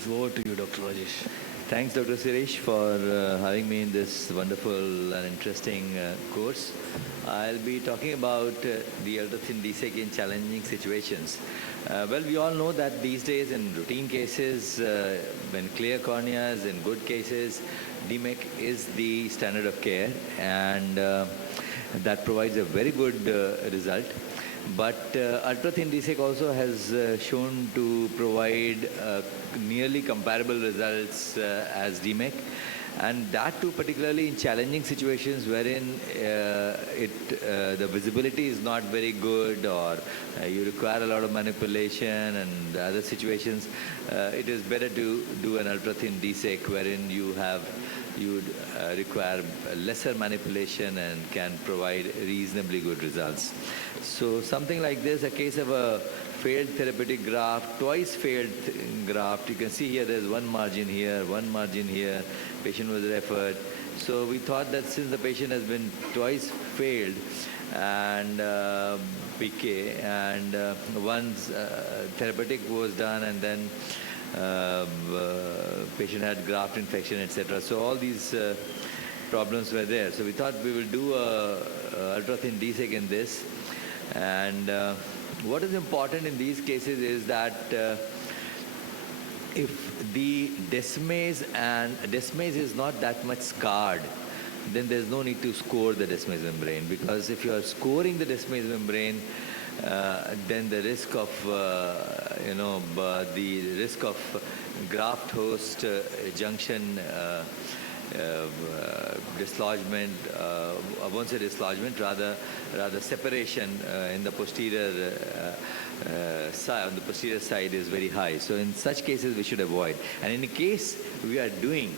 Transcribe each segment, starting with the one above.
Yes, over to you, Dr. Rajesh. Thanks, Dr. Suresh, for having me in this wonderful and interesting course. I'll be talking about the ultra-thin DSEK in challenging situations. Well, we all know that these days in routine cases, when clear corneas, in good cases, DMEK is the standard of care, and that provides a very good result. But ultra-thin DSEK also has shown to provide nearly comparable results as DMEK, and that too particularly in challenging situations wherein the visibility is not very good, or you require a lot of manipulation, and other situations, it is better to do an ultra-thin DSEK wherein you would require lesser manipulation and can provide reasonably good results. So something like this, a case of a failed therapeutic graft, twice failed graft. You can see here there's one margin here, patient was referred. So we thought that since the patient has been twice failed and PK, and once therapeutic was done, and then patient had graft infection, etc. So all these problems were there. So we thought we will do a ultra-thin DSEK in this. And what is important in these cases is that if the desmase is not that much scarred, then there's no need to score the desmase membrane, because if you are scoring the desmase membrane, then the risk of graft host junction dislodgement, I won't say dislodgement, rather separation in the posterior side, on the posterior side, is very high. So in such cases we should avoid. And in case we are doing,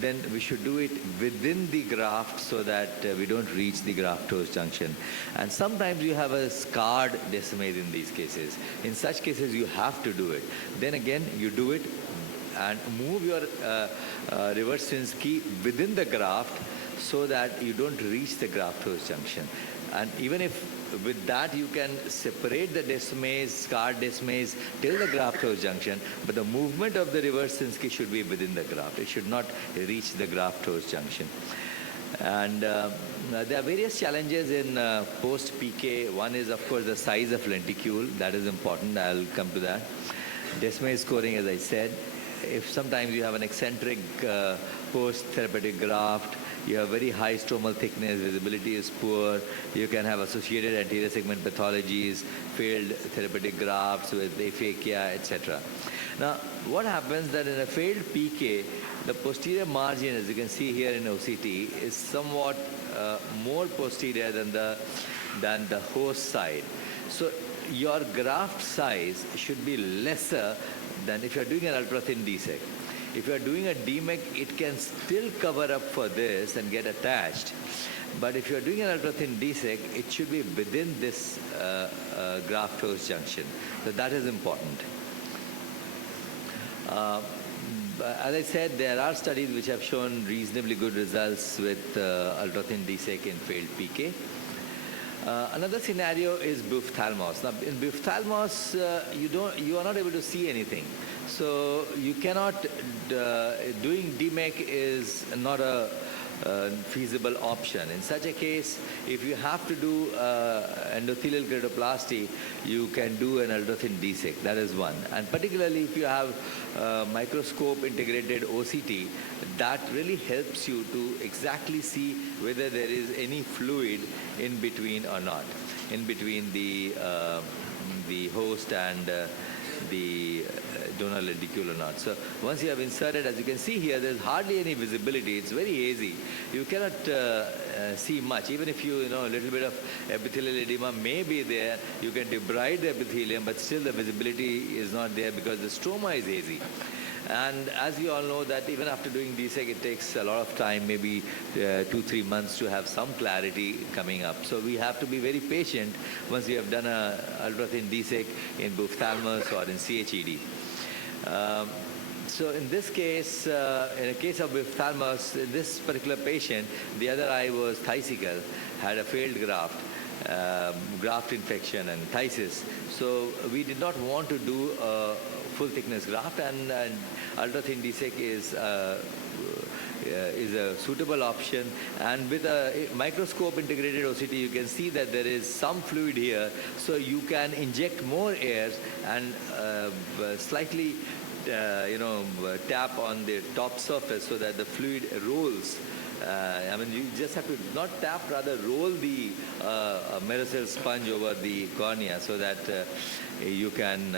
then we should do it within the graft so that we don't reach the graft host junction. And sometimes you have a scarred desmase in these cases. In such cases you have to do it. Then again you do it and move your reverse Sinski within the graft so that you don't reach the graft host junction. And even if with that you can separate the desmase, scarred desmase, till the graft host junction, but the movement of the reverse Sinski should be within the graft. It should not reach the graft host junction. And there are various challenges in post-PK. One is, of course, the size of lenticule. That is important. I'll come to that. Desmase scoring, as I said. If sometimes you have an eccentric post-therapeutic graft, you have very high stromal thickness, visibility is poor, you can have associated anterior segment pathologies, failed therapeutic grafts with aphakia, etc. Now, what happens that in a failed PK, the posterior margin, as you can see here in OCT, is somewhat more posterior than the host side. So your graft size should be lesser than if you're doing an ultra-thin DSEK. If you're doing a DMEK, it can still cover up for this and get attached. But if you're doing an ultra-thin DSEK, it should be within this graft host junction. So that is important. As I said, there are studies which have shown reasonably good results with ultra-thin DSEK in failed PK. Another scenario is ophthalmos. Now, in ophthalmos, you are not able to see anything. So you cannot, doing DMEK is not a feasible option. In such a case, if you have to do endothelial keratoplasty, you can do an ultra-thin DSEK. That is one. And particularly if you have microscope integrated OCT, that really helps you to exactly see whether there is any fluid in between or not, in between the host and the donor lenticule or not. So once you have inserted, as you can see here, there's hardly any visibility. It's very hazy. You cannot see much. Even if a little bit of epithelial edema may be there, you can debride the epithelium, but still the visibility is not there because the stroma is hazy. And as you all know that even after doing DSEK, it takes a lot of time, maybe 2-3 months to have some clarity coming up. So we have to be very patient once we have done a ultra-thin DSEK in ophthalmos or in CHED. So in this case, in a case of ophthalmos, in this particular patient, the other eye was thysical, had a failed graft infection and phthisis. So we did not want to do a full thickness graft, and ultra thin DSEK is a suitable option. And with a microscope integrated OCT, you can see that there is some fluid here, so you can inject more air and slightly tap on the top surface so that the fluid rolls. I mean, you just have to not tap, rather roll the Merocell sponge over the cornea so that you can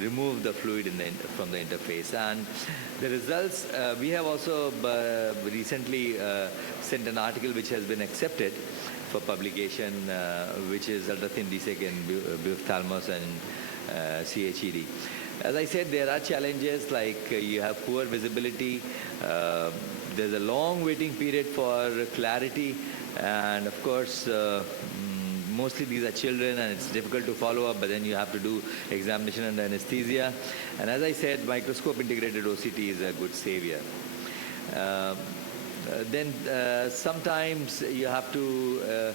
remove the fluid from the interface. And the results, we have also recently sent an article which has been accepted for publication, which is ultra-thin DSEK in ophthalmos and CHED. As I said, there are challenges like you have poor visibility, there's a long waiting period for clarity, and of course, mostly these are children and it's difficult to follow up, but then you have to do examination under anesthesia. And as I said, microscope integrated OCT is a good savior. Then sometimes you have to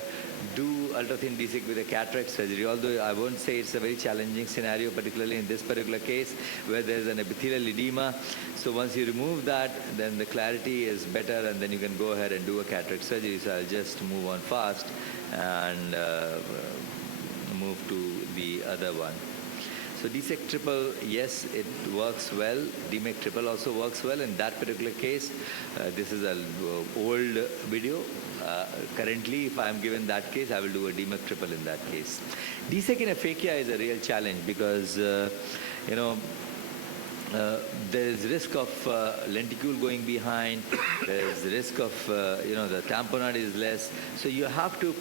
do ultra-thin DSEK with a cataract surgery, although I won't say it's a very challenging scenario, particularly in this particular case where there's an epithelial edema. So once you remove that, then the clarity is better, and then you can go ahead and do a cataract surgery. So I'll just move on fast and move to the other one. So DSEK triple, yes, it works well. DMEK triple also works well. In that particular case, this is an old video. Currently, if I am given that case, I will do a DMEK triple in that case. DSEK in aphakia is a real challenge because, there is risk of lenticule going behind. There is risk of, the tamponade is less. So you have to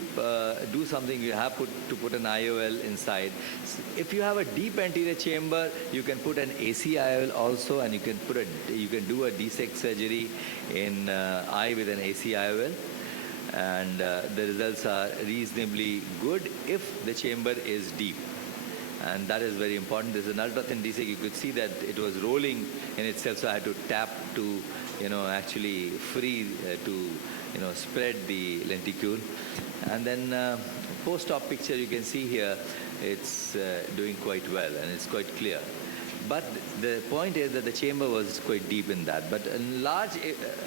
do something. You have to put an IOL inside. If you have a deep anterior chamber, you can put an AC IOL also, and you can do a DSEK surgery in eye with an AC IOL. And the results are reasonably good if the chamber is deep. And that is very important. This is an ultra-thin DSEK. You could see that it was rolling in itself, so I had to tap to, actually free to, spread the lenticule. And then post-op picture, you can see here, it's doing quite well, and it's quite clear. But the point is that the chamber was quite deep in that. But in large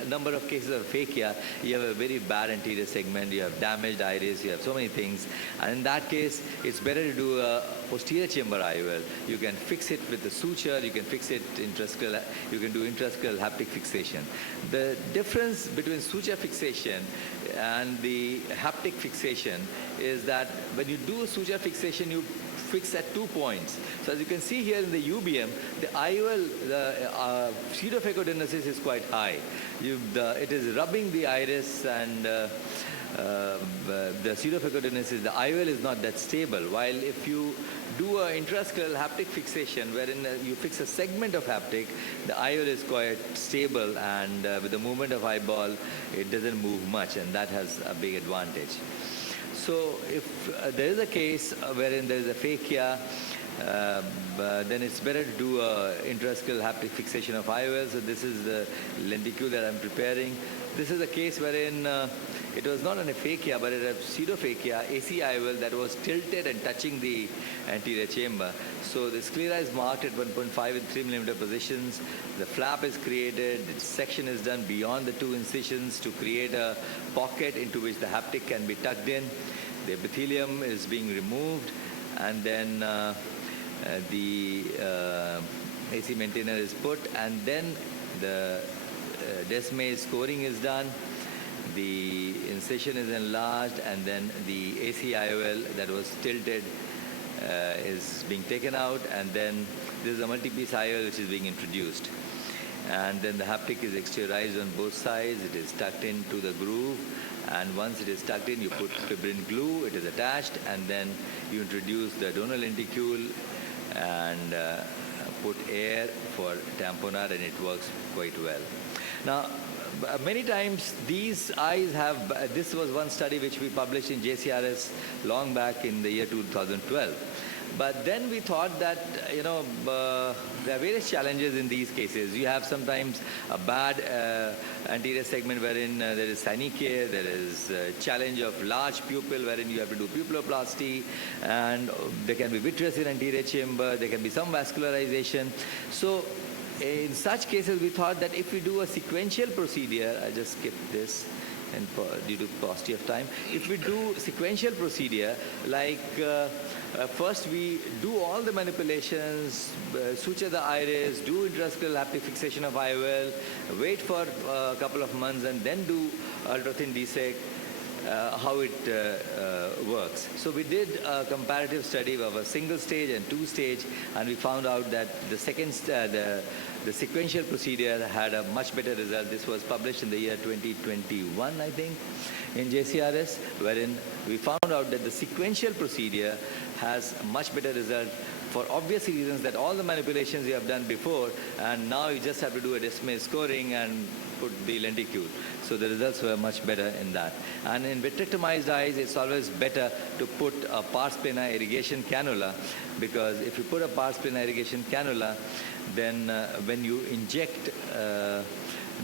number of cases of aphakia, you have a very bad anterior segment, you have damaged iris, you have so many things. And in that case, it's better to do a posterior chamber IOL. You can fix it with a suture, you can fix it intrascleral, you can do intrascleral haptic fixation. The difference between suture fixation and the haptic fixation is that when you do suture fixation, you fix at 2 points. So as you can see here in the UBM, the IOL, the pseudophacodynosis is quite high. It is rubbing the iris, and the pseudophacodynosis, the IOL is not that stable. While if you do an intrascleral haptic fixation, wherein you fix a segment of haptic, the IOL is quite stable, and with the movement of eyeball, it doesn't move much, and that has a big advantage. So if there is a case wherein there is aphakia, then it's better to do intrascleral haptic fixation of IOL. So this is the lenticule that I'm preparing. This is a case wherein it was not an aphakia, but it was pseudophakia, AC IOL that was tilted and touching the anterior chamber. So the sclera is marked at 1.5 and 3 millimeter positions. The flap is created. The section is done beyond the 2 incisions to create a pocket into which the haptic can be tucked in. The epithelium is being removed, and then the AC maintainer is put, and then the Desmay scoring is done. The incision is enlarged, and then the AC IOL that was tilted is being taken out, and then this is a multi-piece IOL which is being introduced. And then the haptic is exteriorized on both sides. It is tucked into the groove, and once it is tucked in, you put fibrin glue, it is attached, and then you introduce the donor lenticule and put air for tamponade, and it works quite well. Now, many times these eyes have, this was one study which we published in JCRS long back in the year 2012. But then we thought that, there are various challenges in these cases. You have sometimes a bad anterior segment wherein there is synechia, there is a challenge of large pupil wherein you have to do pupilloplasty, and there can be vitreous in anterior chamber, there can be some vascularization. So in such cases, we thought that if we do a sequential procedure, I just skip this, and due to paucity of time, if we do sequential procedure, like first we do all the manipulations, suture the iris, do intraocular haptic fixation of IOL, wait for a couple of months, and then do ultra-thin DSEK, how it works. So we did a comparative study of a single stage and two stage, and we found out that the the sequential procedure had a much better result. This was published in the year 2021, I think, in JCRS, wherein we found out that the sequential procedure has a much better result for obvious reasons, that all the manipulations you have done before, and now you just have to do a decimal scoring and put the lenticule. So the results were much better in that. And in vitrectomized eyes, it's always better to put a pars plana irrigation cannula, because if you put a pars plana irrigation cannula, then when you inject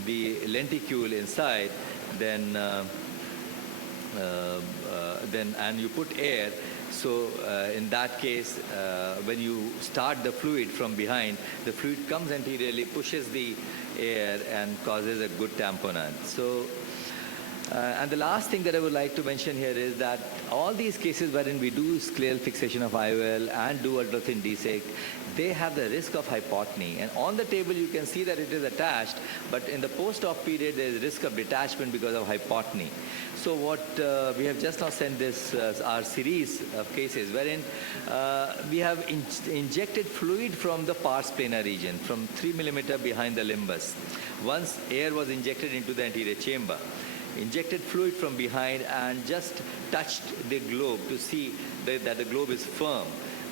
the lenticule inside, then and you put air, so in that case, when you start the fluid from behind, the fluid comes anteriorly, pushes the air, and causes a good tamponade. So, and the last thing that I would like to mention here is that all these cases wherein we do scleral fixation of IOL and do ultra-thin DSEK, they have the risk of hypotony. And on the table you can see that it is attached, but in the post-op period there is risk of detachment because of hypotony. So what we have just now sent this our series of cases wherein we have injected fluid from the pars plana region, from 3 millimeter behind the limbus. Once air was injected into the anterior chamber, injected fluid from behind and just touched the globe to see that the globe is firm.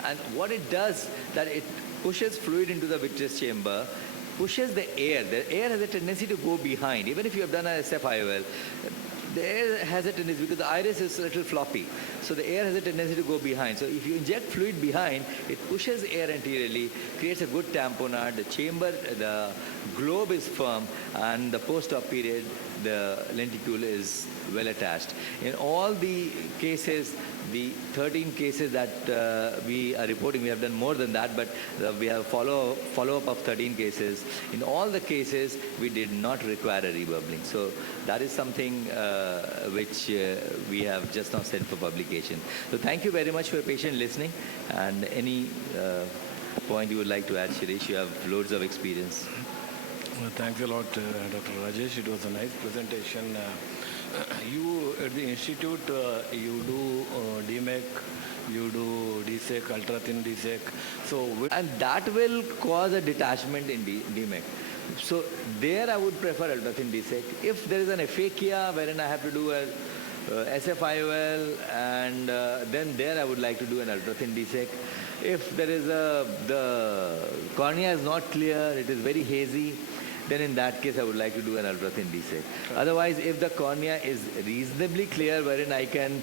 And what it does, that it pushes fluid into the vitreous chamber, pushes the air. The air has a tendency to go behind. Even if you have done an SF-IOL, the air has a tendency, because the iris is a little floppy, so the air has a tendency to go behind. So if you inject fluid behind, it pushes air anteriorly, creates a good tamponade, the chamber, the globe is firm, and the post-op period, the lenticule is well attached. In all the cases, the 13 cases that we are reporting, we have done more than that, but we have follow-up of 13 cases. In all the cases, we did not require a rebubbling. So that is something which we have just now sent for publication. So thank you very much for your patient listening. And any point you would like to add, Shirish? You have loads of experience. Well, thanks a lot, Dr. Rajesh. It was a nice presentation. You at the institute, you do DMEC, you do DSEK, ultra-thin DSEK. So, and that will cause a detachment in DMEC. So there I would prefer ultra-thin DSEK. If there is an aphakia wherein I have to do a SF-IOL, and then there I would like to do an ultra-thin DSEK. If there is the cornea is not clear, it is very hazy, then in that case I would like to do an ultra-thin DSEK. Otherwise, if the cornea is reasonably clear, wherein I can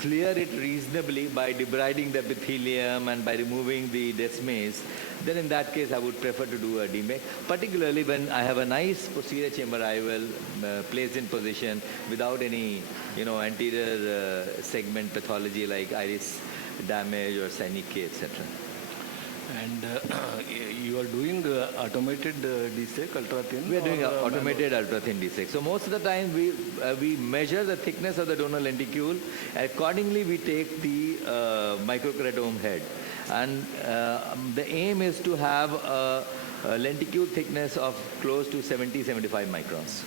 clear it reasonably by debriding the epithelium and by removing the desmes, then in that case I would prefer to do a DMEC, particularly when I have a nice posterior chamber IOL placed in position without any anterior segment pathology like iris damage or synechia, etc. And you are doing automated DSEK, ultra-thin? We are doing automated ultra-thin DSEK. So most of the time we measure the thickness of the donor lenticule. Accordingly, we take the microkeratome head. And the aim is to have a lenticule thickness of close to 70-75 microns.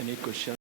Any questions?